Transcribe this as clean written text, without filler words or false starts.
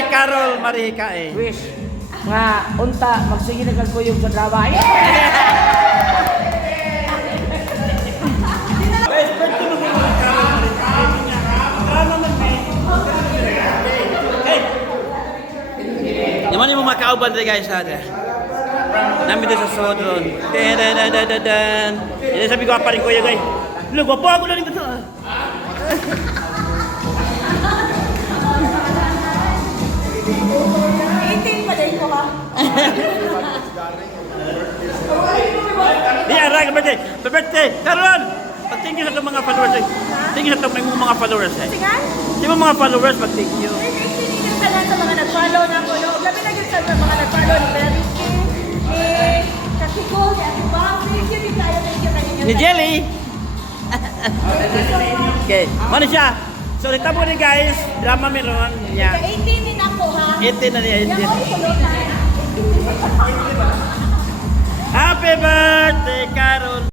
Jelly Carol Marica eh. Wish nga unta magsige na kagkuyog sa drama. Naman yung mga kauban rin guys natin. Namin din sa Sodron. Dan. Yan sabi ko pa rin kuya guys. Look, wapo ako na rin ito. 18 pa din ko ha. Di arang birthday. Birthday. Karon. Thank you sa itong mga followers. Thank you sa itong mga followers eh. Singan? Di ba mga followers mag-thank you? Sinigil ka lang sa mga nag-follow na ko. No? Labi na yun sa mga nag-follow ni Beriki, ni Kakiko, ni Ate Bob. Thank you din tayo. Thank you kanina. Ni Jelly. Okay. Mana siya? So, nitabo ni guys. Drama meron niya. 18 din ako ha. 18 na niya. Yan ko, sulot na.